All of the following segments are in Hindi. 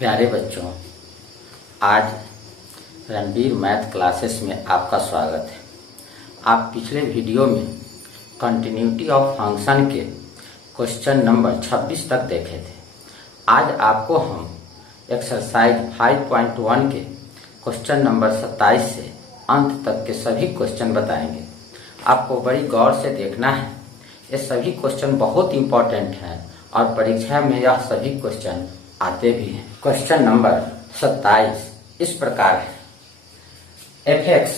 प्यारे बच्चों, आज रणबीर मैथ क्लासेस में आपका स्वागत है। आप पिछले वीडियो में कंटिन्यूटी ऑफ फंक्शन के क्वेश्चन नंबर 26 तक देखे थे। आज आपको हम एक्सरसाइज 5.1 के क्वेश्चन नंबर 27 से अंत तक के सभी क्वेश्चन बताएंगे। आपको बड़ी गौर से देखना है। ये सभी क्वेश्चन बहुत इंपॉर्टेंट हैं और परीक्षा में यह सभी क्वेश्चन आते भी हैं। क्वेश्चन नंबर 27 इस प्रकार है। f(x)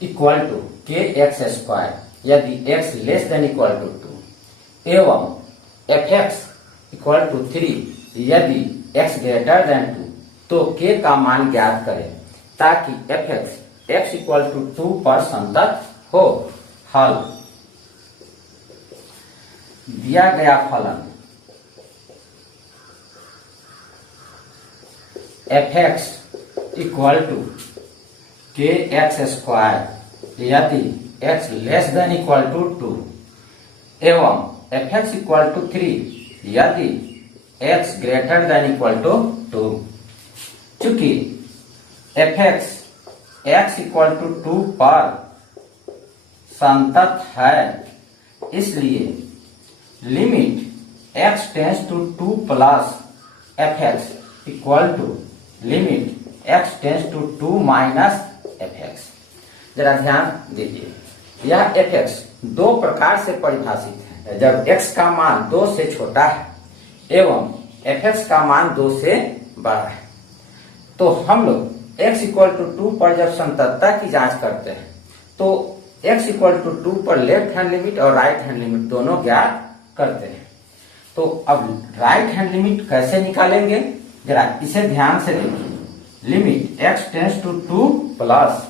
equal to kx square यदि x less than equal to 2 एवं f(x) इक्वल टू 3 यदि x ग्रेटर देन 2 तो k का मान ज्ञात करें ताकि f(x) x इक्वल टू 2 पर संतत हो। हल दिया गया फलन f(x) equal to kx square यदि x less than equal to 2 एवं f(x) इक्वल टू 3 यदि x greater than equal to 2। चूंकि f(x) x इक्वल टू 2 पर संतत है, इसलिए limit x tends to 2 plus f(x) equal to limit x tends to 2 minus f(x). जरा ध्यान दीजिए, यह f(x) दो प्रकार से परिभाषित है। जब x का मान 2 से छोटा है एवं f(x) का मान 2 से बड़ा है, तो हम लोग x इक्वल टू 2 पर जब संततता की जांच करते हैं तो x इक्वल टू 2 पर लेफ्ट हैंड लिमिट और राइट हैंड लिमिट दोनों ज्ञात करते हैं। तो अब राइट हैंड लिमिट कैसे निकालेंगे, जरा इसे ध्यान से देखिए। Limit x tends to 2 plus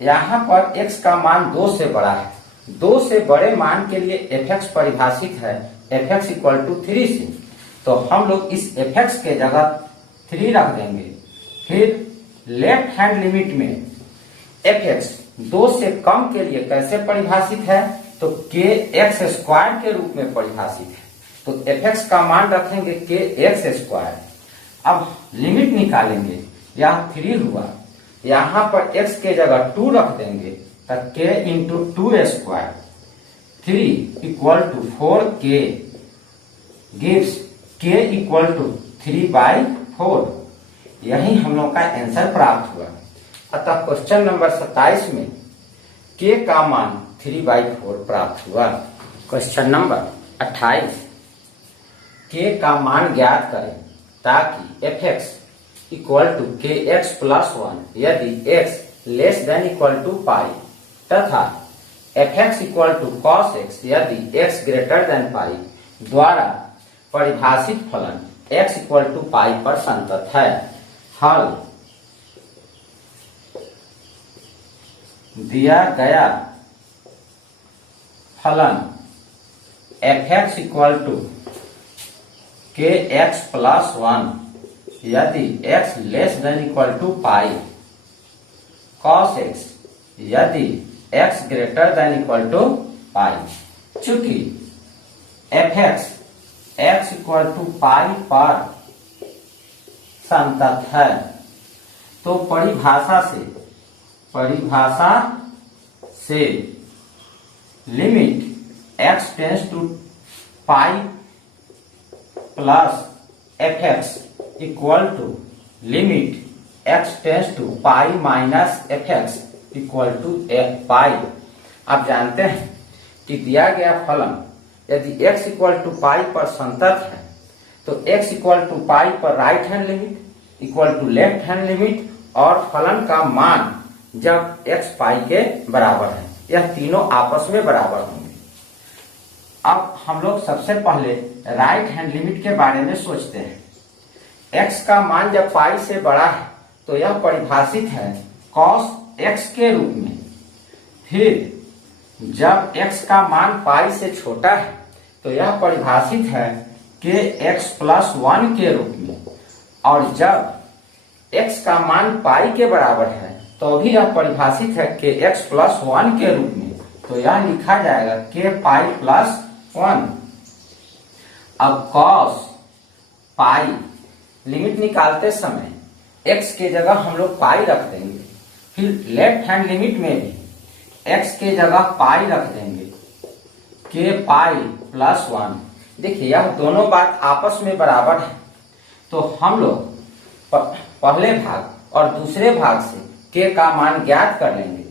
यहाँ पर x का मान 2 से बड़ा है। 2 से बड़े मान के लिए f(x) परिभाषित है f(x) इक्वल टू 3 से, तो हम लोग इस f(x) के जगह 3 रख देंगे। फिर लेफ्ट हैंड लिमिट में f(x) 2 से कम के लिए कैसे परिभाषित है, तो kx स्क्वायर के रूप में परिभाषित है। तो f(x) का मान रखेंगे kx स्क्वायर। अब लिमिट निकालेंगे, यह 3 हुआ, यहाँ पर x के जगह 2 रख देंगे तो k into 2 square 3 equal to 4k gives k equal to 3/4। यही हम लोग का आंसर प्राप्त हुआ। अतः क्वेश्चन नंबर 27 में k का मान 3/4 प्राप्त हुआ। क्वेश्चन नंबर 28 k का मान ज्ञात करें ताकि f(x) equal to kx plus 1 यदि x less than equal to pi तथा f(x) equal to cos x यदि x ग्रेटर देन पाई द्वारा परिभाषित फलन x इक्वल टू पाई पर संतत है। हल दिया गया फलन f(x) equal to kx plus 1 यदि x less than equal to pi cos x यदि x greater than equal to pi. चूंकि f(x) x equal to pi पर संतत है, तो परिभाषा से limit x tends to pi plus f(x) equal to limit x tends to pi minus f(x) equal to pi. आप जानते हैं कि दिया गया फलन यदि x इक्वल टू पाई पर संतत है तो x इक्वल टू पाई पर right hand limit equal to left hand limit और फलन का मान जब x पाई के बराबर है, यह तीनों आपस में बराबर होंगे। अब हम लोग सबसे पहले राइट हैंड लिमिट के बारे में सोचते हैं। x का मान जब पाई से बड़ा है तो यह परिभाषित है cos x के रूप में। फिर जब x का मान पाई से छोटा है तो यह परिभाषित है kx प्लस 1 के रूप में, और जब x का मान पाई के बराबर है तो भी यह परिभाषित है kx प्लस 1 के रूप में, तो यह लिखा जाएगा k पाई प्लस 1। अब cos पाई लिमिट निकालते समय x के जगह हम लोग पाई रख देंगे, फिर लेफ्ट हैंड लिमिट में भी x के जगह पाई रख देंगे, के पाई प्लस 1। देखिए यह दोनों बात आपस में बराबर है, तो हम लोग पहले भाग और दूसरे भाग से के का मान ज्ञात कर लेंगे।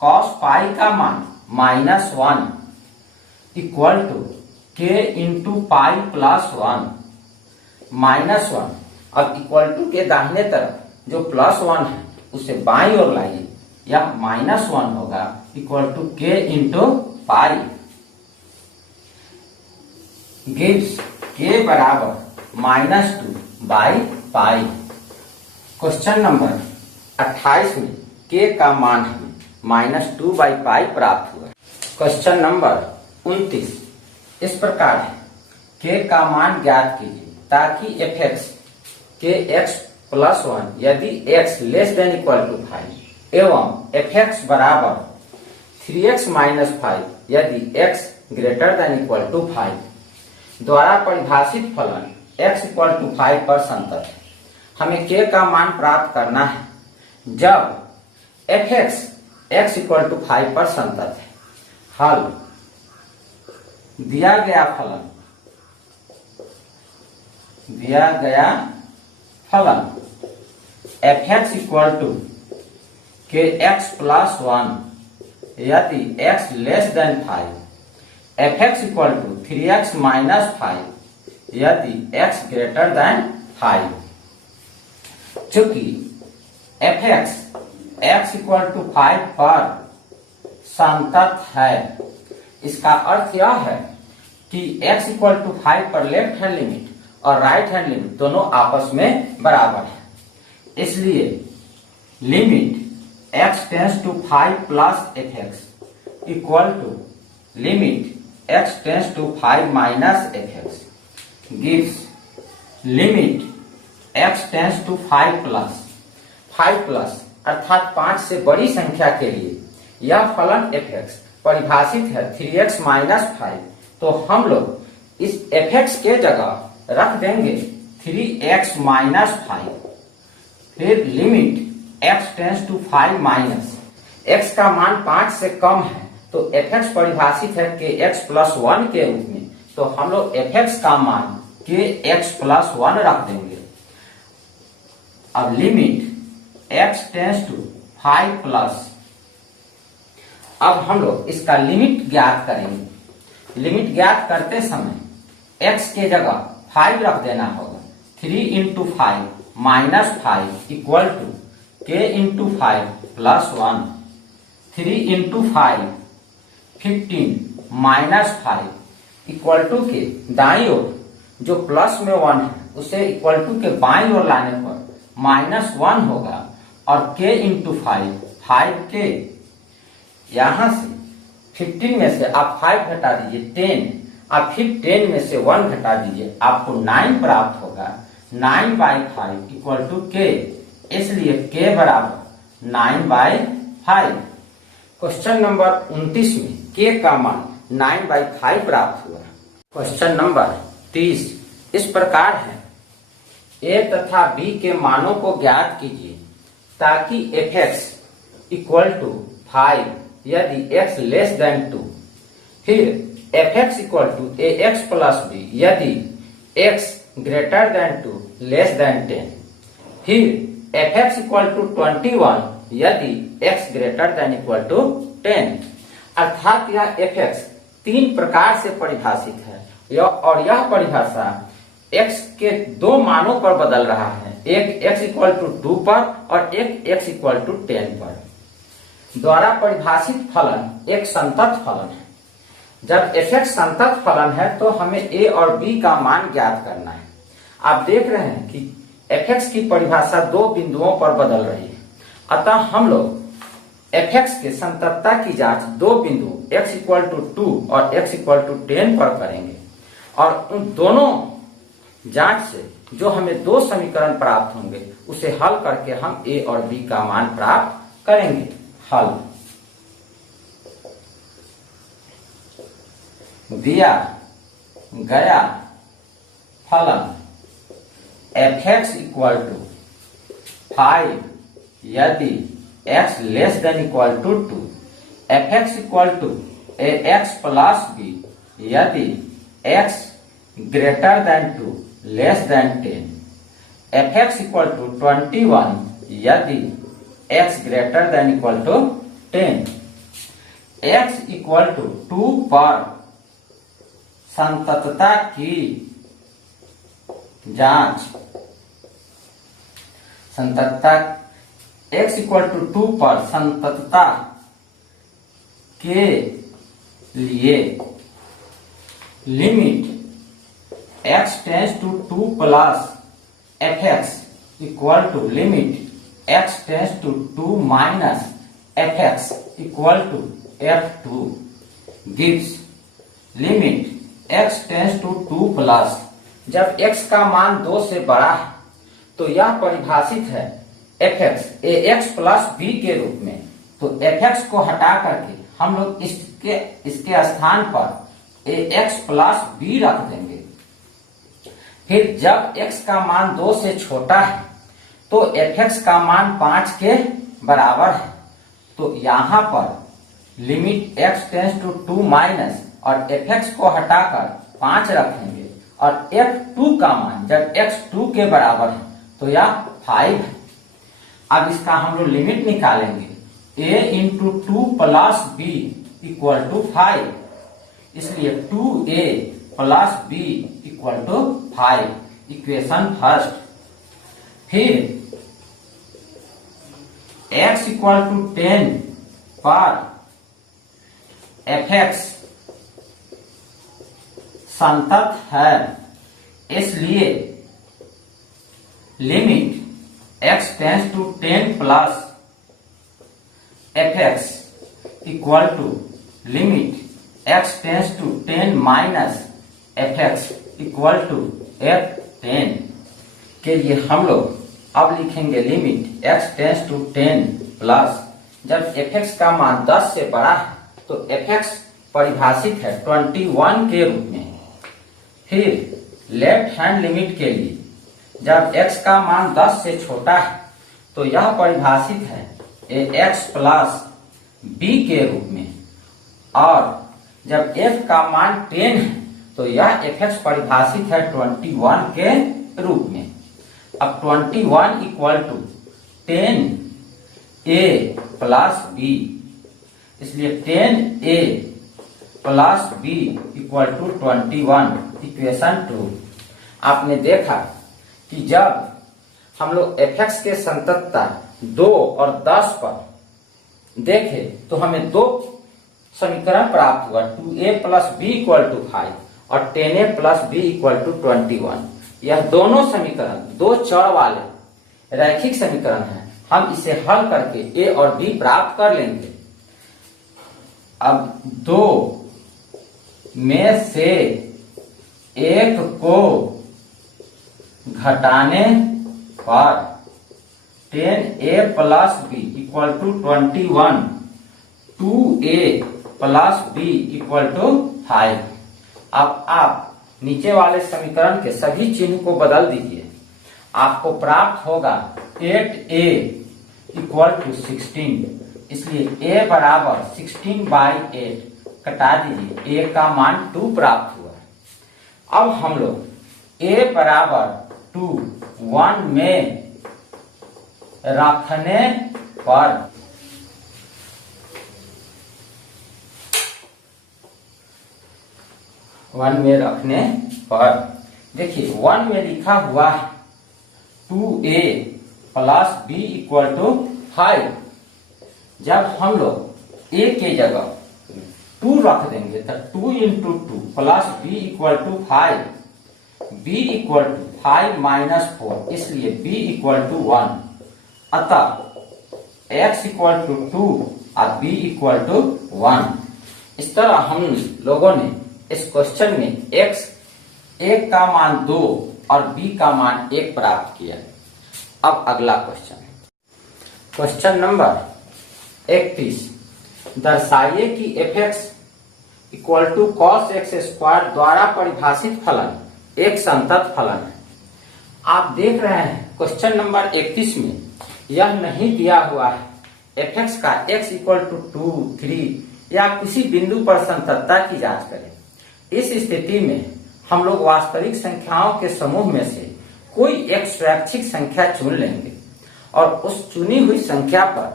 कॉस पाई का मान -1 equal to k into pi plus 1 -1। अब इक्वल टू के दाहिने तरफ जो +1 है उसे बाईं ओर लाइए, यह -1 होगा equal to k into pi gives के बराबर -2 बाई पाई। क्वेश्चन नंबर 28 में के का मान हमें -2 बाई पाई प्राप्त हुआ। क्वेश्चन नंबर 29 इस प्रकार है, के का मान ज्ञात कीजिए ताकि fx के x प्लस 1 यदि x less than equal to 5 एवं fx बराबर 3x माइनस 5 यदि x greater than equal to 5 द्वारा परिभाषित फलन x इक्वल टू 5 पर संतत है। हमें k का मान प्राप्त करना है जब fx x इक्वल टू 5 पर संतत है। हल दिया गया फलन fx equal to k x plus 1 यदि x less than 5, fx equal to 3x minus 5 यदि x ग्रेटर देन 5। चूंकि fx x इक्वल टू 5 पर संतत है, इसका अर्थ यह है कि x इक्वल टू 5 पर लेफ्ट हैंड लिमिट और राइट हैंड लिमिट दोनों आपस में बराबर है। इसलिए limit x tends to 5 plus fx equal to limit x tends to 5 minus fx gives limit x tends to 5 plus अर्थात 5 से बड़ी संख्या के लिए यह फलन fx परिभाषित है 3x माइनस 5, तो हम लोग इस fx के जगह रख देंगे 3x माइनस 5, फिर limit x tends to 5 minus x का मान 5 से कम है तो fx परिभाषित है के x प्लस 1 के रूप में, तो हम लोग fx का मान के x प्लस 1 रख देंगे। अब limit x tends to 5 plus, अब हम लोग इसका लिमिट ज्ञात करेंगे। लिमिट ज्ञात करते समय x के जगह 5 रख देना होगा। 3 into 5 minus 5 equal to k into 5 plus 1। 3 into 5 15 minus 5 equal to k दाईं ओर जो प्लस में 1 है उसे इक्वल टू के बाईं ओर लाने पर -1 होगा और k इंटू 5 के यहां से 15 में से आप 5 घटा दीजिए 10, आप फिर 10 में से 1 घटा दीजिए, आपको 9 प्राप्त होगा। 9 बाई 5 इक्वल टू k, इसलिए k बराबर 9 बाई 5। क्वेश्चन नंबर 29 में k का मान 9 बाई 5 प्राप्त हुआ। क्वेश्चन नंबर 30 इस प्रकार है, a तथा b के मानों को ज्ञात कीजिए ताकि fx इक्वल टू 5 यदि x लेस देन 2, फिर fx इक्वल टू ax प्लस b यदि x greater than 2 less than 10, फिर fx इक्वल टू 21 यदि x greater than equal to 10। अर्थात यह fx 3 प्रकार से परिभाषित है और यह परिभाषा x के 2 मानों पर बदल रहा है, एक x इक्वल टू 2 पर और एक x इक्वल टू 10 पर। द्वारा परिभाषित फलन एक संतत फलन है। जब fx संतत फलन है तो हमें a और b का मान ज्ञात करना है। आप देख रहे हैं कि fx की परिभाषा 2 बिंदुओं पर बदल रही है, अतः हम लोग fx के संततता की जांच 2 बिंदु x इक्वल टू 2 और x इक्वल टू 10 पर करेंगे और उन दोनों जांच से जो हमें 2 समीकरण प्राप्त होंगे उसे हल करके हम a और b का मान प्राप्त करेंगे। हल दिया गया फलन एफ एक्स इक्वल टू 5 यदि x less than equal to 2, f x equal to a x plus b यदि x greater than 2 less than 10, f x equal to 21 यदि x greater than equal to 10, x equal to 2 पर संततता की जांच, संततता x इक्वल टू 2 पर संततता के लिए limit x tends to 2 plus f x equal to limit x tends to 2 minus f x equal to f2 gives limit x tends to 2 plus, जब x का मान 2 से बड़ा है तो यह परिभाषित है एफ एक्स ए एक्स प्लस बी के रूप में। तो एफ एक्स को हटा करके हम लोग इसके स्थान पर ए एक्स प्लस बी रख देंगे। फिर जब x का मान 2 से छोटा है तो एफ एक्स का मान 5 के बराबर है, तो यहाँ पर limit x tends to 2 minus और एफ एक्स को हटाकर 5 रखेंगे और f2 का मान जब x 2 के बराबर है तो यह 5 है। अब इसका हम लोग लिमिट निकालेंगे, a into 2 plus b equal to 5, इसलिए 2a plus b equal to 5, equation first. फिर x इक्वल टू 10 पर एफ एक्स संतत है, इसलिए limit x tends to 10 plus f x equal to limit x tends to 10 minus f x equal to f10 के लिए हम लोग अब लिखेंगे limit x tends to 10 plus, जब एफ एक्स का मान 10 से बड़ा है तो एफ एक्स परिभाषित है 21 के रूप में। फिर लेफ्ट हैंड लिमिट के लिए जब x का मान 10 से छोटा है तो यह परिभाषित है ए एक्स प्लस बी के रूप में, और जब f का मान 10 है तो यह एफ एक्स परिभाषित है 21 के रूप में। अब 21 equal to 10a plus b, इसलिए 10a plus b equal to 21, equation 2। आपने देखा कि जब हम लोग एफ एक्स के संततता 2 और 10 पर देखे तो हमें 2 समीकरण प्राप्त हुआ, 2a plus b equal to 5 और 10a plus b equal to 21। यह दोनों समीकरण 2 चर वाले रैखिक समीकरण हैं। हम इसे हल करके a और b प्राप्त कर लेंगे। अब 2 में से एक को घटाने पर 10a plus b equal to 21, 2a plus b equal to 5। अब आप नीचे वाले समीकरण के सभी चिन्ह को बदल दीजिए, आपको प्राप्त होगा 8a इक्वल टू 16, इसलिए a बराबर 16/8 कटा दीजिए, a का मान 2 प्राप्त हुआ। अब हम लोग a बराबर 2 1 में रखने पर देखिए 1 में लिखा हुआ है 2a plus b equal to 5। जब हम लोग a के जगह 2 रख देंगे तो 2 into 2 plus b equal to 5, b equal to 5 minus 4, इसलिए b इक्वल टू 1। अतः x इक्वल टू 2 और b इक्वल टू 1। इस तरह हम लोगों ने इस क्वेश्चन में x 1 का मान 2 और b का मान 1 प्राप्त किया। अब अगला क्वेश्चन नंबर 31, दर्शाइए कि f x equal to cos x square द्वारा परिभाषित फलन एक संतत फलन है। आप देख रहे हैं क्वेश्चन नंबर 31 में यह नहीं दिया हुआ है एफ का x इक्वल टू 2, 3 या किसी बिंदु पर संततता की जांच करें। इस स्थिति में हम लोग वास्तविक संख्याओं के समूह में से कोई एक स्वैच्छिक संख्या चुन लेंगे और उस चुनी हुई संख्या पर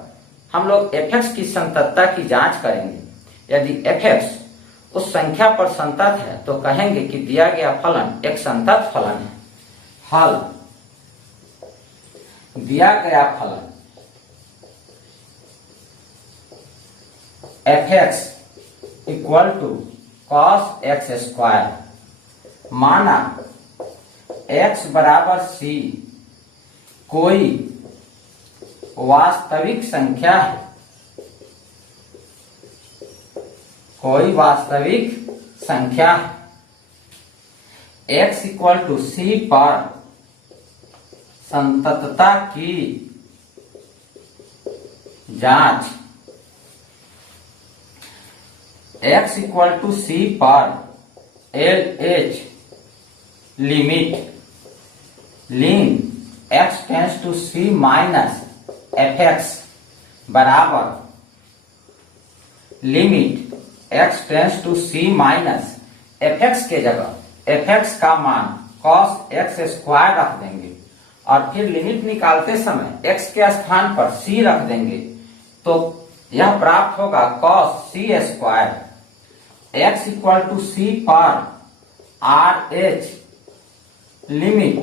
हम लोग एफ की संततता की जांच करेंगे। यदि एफ उस संख्या पर संतत है तो कहेंगे कि दिया गया फलन एक संतत फलन है। हल दिया गया फलन f equal to cos x square, माना x बराबर c कोई वास्तविक संख्या है, कोई वास्तविक संख्या है। x इक्वल टू c पर संततता की जांच, x इक्वल टू c पर LH limit lim x tends to c minus fx बराबर limit x tends to c minus fx के जगह fx का मान cos x स्क्वायर रख देंगे और फिर लिमिट निकालते समय x के स्थान पर c रख देंगे तो यह प्राप्त होगा cos c square. x equal to c पर RH limit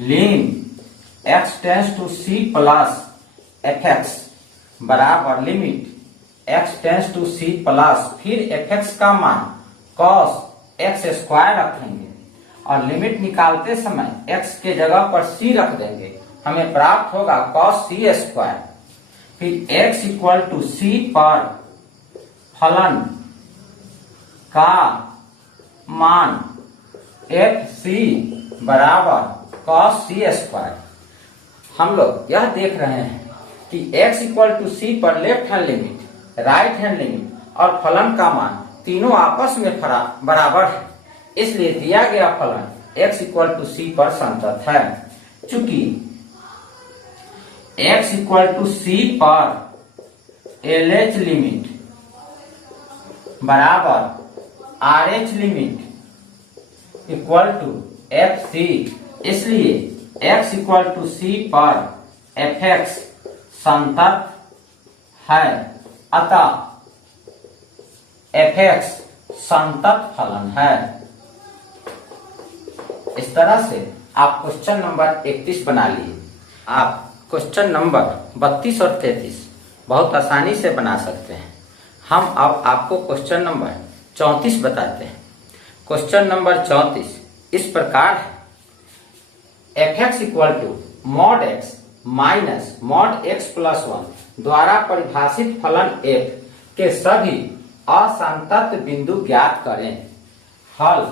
lim x tends to c plus fx बराबर limit x tends to c plus फिर fx का मान cos x स्क्वायर रखेंगे और लिमिट निकालते समय x के जगह पर c रख देंगे, हमें प्राप्त होगा cos c स्क्वायर। फिर x इक्वल टू c पर फलन का मान fc बराबर cos c स्क्वायर। हम लोग यह देख रहे हैं कि x इक्वल टू c पर left hand limit, right hand limit और फलन का मान तीनों आपस में बराबर है, इसलिए दिया गया फलन x इक्वल टू c पर संतत है। चूंकि x इक्वल टू c पर LH लिमिट बराबर RH limit equal to FC, इसलिए x इक्वल टू c पर fx संतत है, अतः fx संतत फलन है। इस तरह से आप क्वेश्चन नंबर 31 बना लिए। आप क्वेश्चन नंबर 32 और 33 बहुत आसानी से बना सकते हैं। हम अब आपको क्वेश्चन नंबर 34 बताते हैं। क्वेश्चन नंबर 34 इस प्रकार है, fx equal to mod x minus mod x plus 1 द्वारा परिभाषित फलन f के सभी असंतत बिंदु ज्ञात करें। हल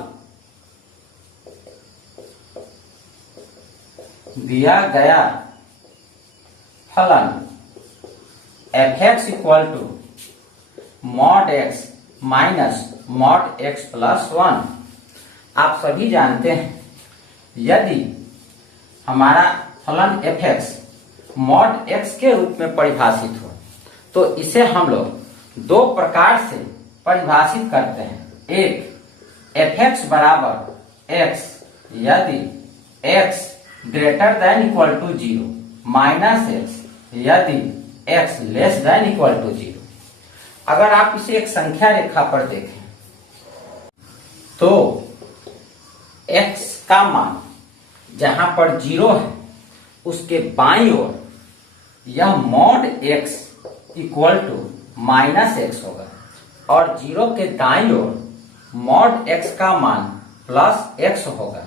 दिया गया फलन fx equal to mod x minus mod x plus 1। आप सभी जानते हैं यदि हमारा फलन fx मॉड x के रूप में परिभाषित हो तो इसे हम लोग दो प्रकार से परिभाषित करते हैं। एक fx बराबर x यदि x greater than equal to 0 minus x यदि x less than equal to 0। अगर आप इसे एक संख्या रेखा पर देखें तो x का मान जहां पर 0 है उसके बाईं ओर यह mod x equal to minus x होगा और 0 के दाईं ओर मॉड x का मान प्लस x होगा।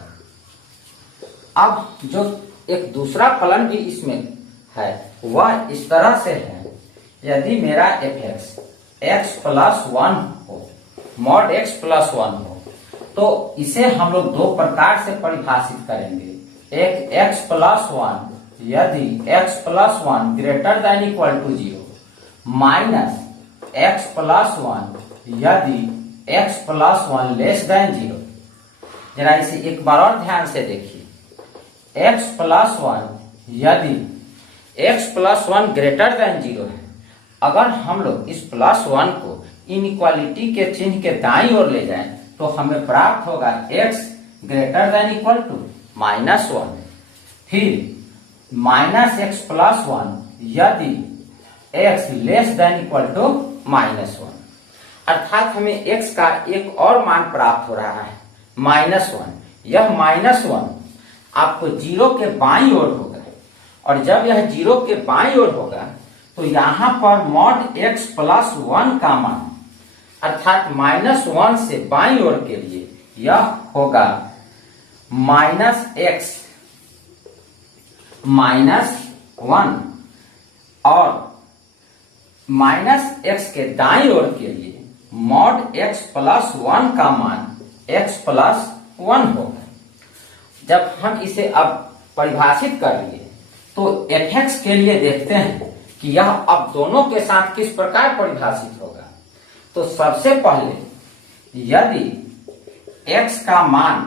अब जो एक दूसरा फलन भी इसमें है वह इस तरह से है, यदि मेरा fx x प्लस 1 हो, मॉड x प्लस 1 हो, तो इसे हम लोग दो प्रकार से परिभाषित करेंगे। एक x प्लस 1 यदि x plus 1 greater than equal to 0 minus x plus 1 यदि x प्लस 1 लेस देन 0। जरा इसे एक बार और ध्यान से देखिए। x प्लस 1 यदि x प्लस 1 ग्रेटर देन 0 है, अगर हम लोग इस प्लस 1 को इनइक्वालिटी के चिन्ह के दाईं ओर ले जाएं तो हमें प्राप्त होगा x greater than equal to -1, फिर माइनस एक्स प्लस 1 यदि x less than equal to -1, अर्थात हमें x का एक और मान प्राप्त हो रहा है -1। यह -1 आपको 0 के बाईं ओर होगा, और जब यह 0 के बाईं ओर होगा तो यहां पर मॉड x प्लस 1 का मान अर्थात -1 से बाईं ओर के लिए यह होगा -x -1, और -x के दाईं ओर के लिए मॉड x प्लस 1 का मान x प्लस 1 होगा। जब हम इसे अब परिभाषित कर लिए तो fx के लिए देखते हैं कि यह अब दोनों के साथ किस प्रकार परिभाषित होगा। तो सबसे पहले यदि x का मान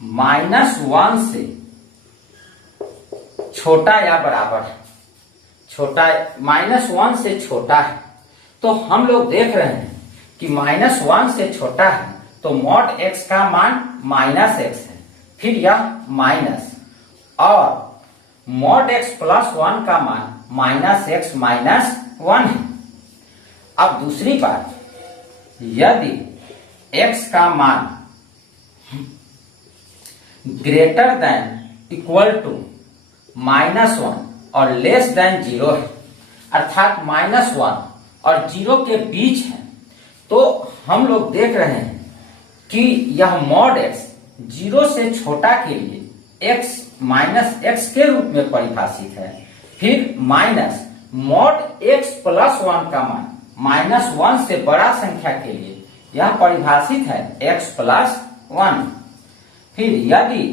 -1 से छोटा या बराबर है, -1 से छोटा है, तो हम लोग देख रहे हैं कि -1 से छोटा है तो मॉड x का मान -x है, फिर यह माइनस, और मॉड x प्लस 1 का मान -x -1 है। अब दूसरी बात, यदि x का मान ग्रेटर देन इक्वल टू -1 और लेस देन 0 है, अर्थात -1 और 0 के बीच है, तो हम लोग देख रहे हैं कि यह मॉड x 0 से छोटा के लिए x -x के रूप में परिभाषित है, फिर माइनस मॉड x प्लस 1 का मान -1 से बड़ा संख्या के लिए यह परिभाषित है x प्लस 1। फिर यदि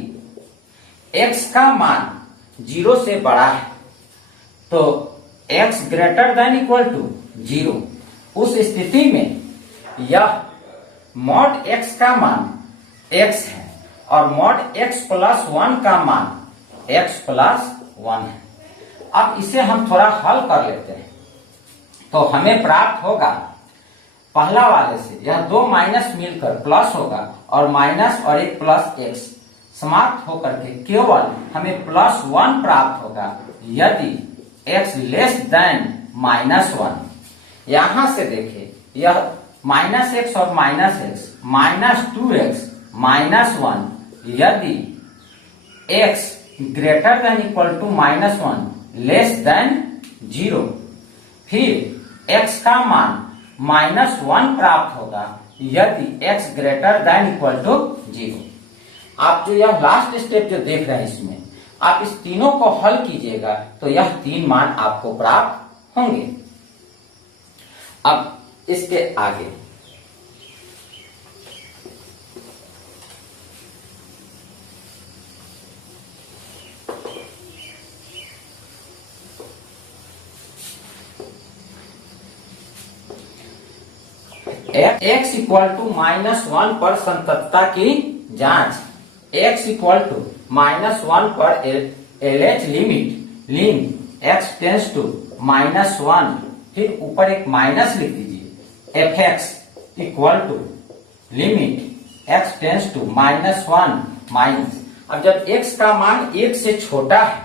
x का मान 0 से बड़ा है तो x greater than equal to 0, उस स्थिति में यह मॉड x का मान x है और मॉड x प्लस 1 का मान x प्लस 1 है। अब इसे हम थोड़ा हल कर लेते हैं तो हमें प्राप्त होगा पहला वाले से यह दो माइनस मिलकर प्लस होगा, और माइनस और एक प्लस x समाप्त होकर के केवल हमें +1 प्राप्त होगा यदि x लेस देन -1। यहां से देखें यह -x और -x -2x -1 यदि x greater than equal to -1 less than 0, फिर x का मान -1 प्राप्त होगा यदि x greater than equal to 0। आप जो यह लास्ट स्टेप जो देख रहे हैं इसमें आप इस तीनों को हल कीजिएगा तो यह 3 मान आपको प्राप्त होंगे। अब इसके आगे x इक्वल टू -1 पर संततता की जांच। x इक्वल टू -1 पर LH limit x tends to -1, फिर ऊपर एक माइनस लिख दीजिए, fx equal to limit x tends to -1 minus. अब जब x का मान 1 से छोटा है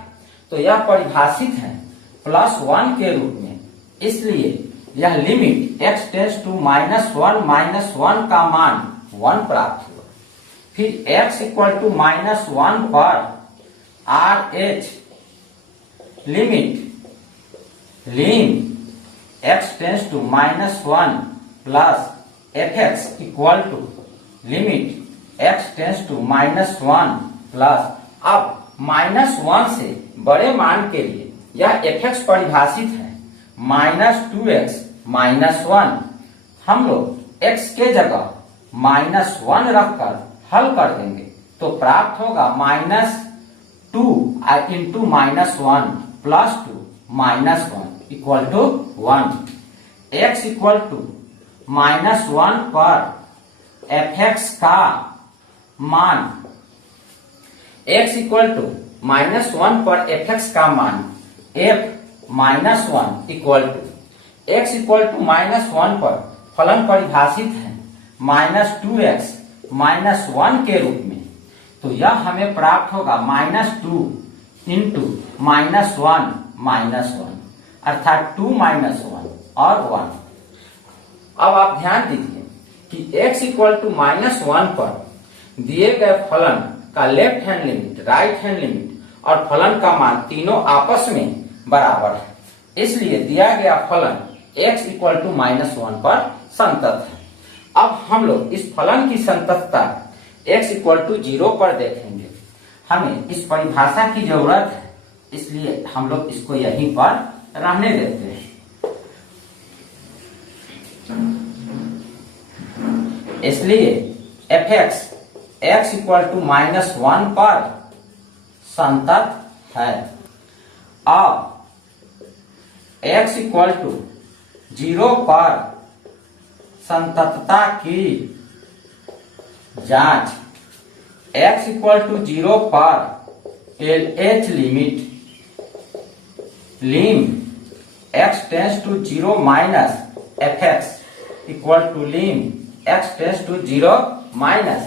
तो यह परिभाषित है +1 के रूप में, इसलिए यह लिमिट x टेंस टू -1 का मान 1 प्राप्त हुआ। फिर x इक्वल टू -1 पर RH limit x tends to -1 plus fx equal to limit x tends to -1 plus, अब -1 से बड़े मान के लिए यह fx परिभाषित है -2x -1। हम लोग x के जगह -1 रखकर हल कर देंगे तो प्राप्त होगा -2 into -1 plus 2 -1 equal to 1। x equal to -1 पर fx का मान x इक्वल टू -1 पर fx का मान f-1 equal to x equal to -1 पर फलन परिभाषित है -2x -1 के रूप में, तो यह हमें प्राप्त होगा -2 इंटू -1 अर्थात 2 -1 और 1। अब आप ध्यान दीजिए कि x इक्वल टू -1 पर दिए गए फलन का left hand limit, right hand limit और फलन का मान तीनों आपस में बराबर है, इसलिए दिया गया फलन x इक्वल टू -1 पर संतत है। अब हम लोग इस फलन की संततता x इक्वल टू 0 पर देखेंगे। हमें इस परिभाषा की जरूरत है, इसलिए हम लोग इसको यहीं पर रहने देते हैं। इसलिए fx x इक्वल टू -1 पर संतत है। अब x इक्वल टू 0 पर संततता की जांच। x इक्वल टू 0 पर LH limit x tends to 0 minus fx equal to x tends to 0 minus,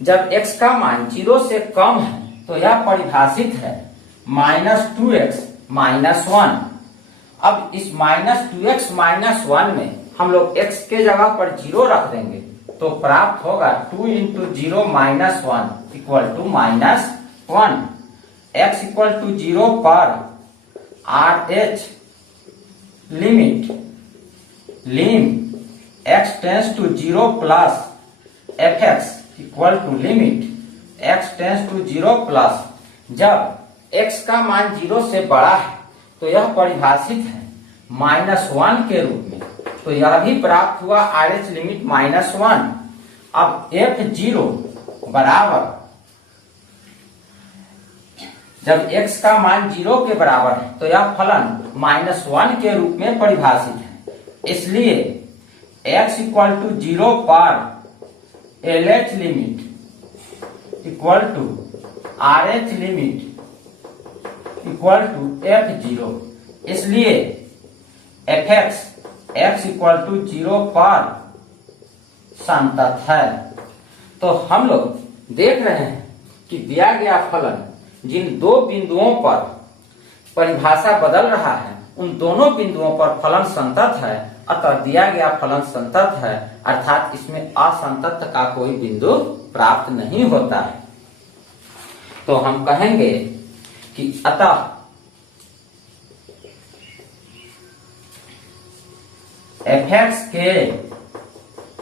जब x का मान 0 से कम है तो यह परिभाषित है -2x -1। अब इस -2x -1 में हम लोग x के जगह पर 0 रख देंगे तो प्राप्त होगा 2 into 0 -1 equal to -1। x equal to 0 पर RH limit x tends to 0 plus fx equal to x tends to 0 plus, जब x का मान 0 से बड़ा है तो यह परिभाषित है -1 के रूप में, तो यह भी प्राप्त हुआ RH लिमिट -1। अब f0 बराबर, जब x का मान 0 के बराबर है तो यह फलन -1 के रूप में परिभाषित है, इसलिए x इक्वल टू 0 पर LH limit equal to RH limit equal to f0, इसलिए fx x इक्वल टू 0 पर संतत है। तो हम लोग देख रहे हैं कि दिया गया फलन जिन दो बिंदुओं पर परिभाषा बदल रहा है उन दोनों बिंदुओं पर फलन संतत है, अतः दिया गया फलन संतत है, अर्थात इसमें असंतत का कोई बिंदु प्राप्त नहीं होता है। तो हम कहेंगे कि अतः fx के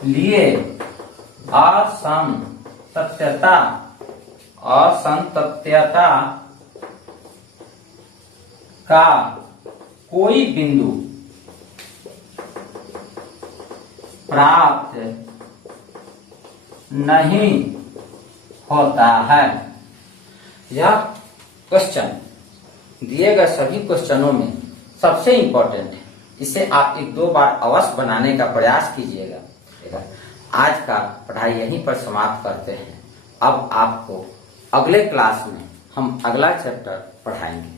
लिए असंतत्यता का कोई बिंदु प्राप्त नहीं होता है। यह क्वेश्चन दिए गए सभी क्वेश्चनों में सबसे इंपॉर्टेंट है, इसे आप 1-2 बार अवश्य बनाने का प्रयास कीजिएगा। आज का पढ़ाई यहीं पर समाप्त करते हैं। अब आपको अगले क्लास में हम अगला चैप्टर पढ़ाएंगे।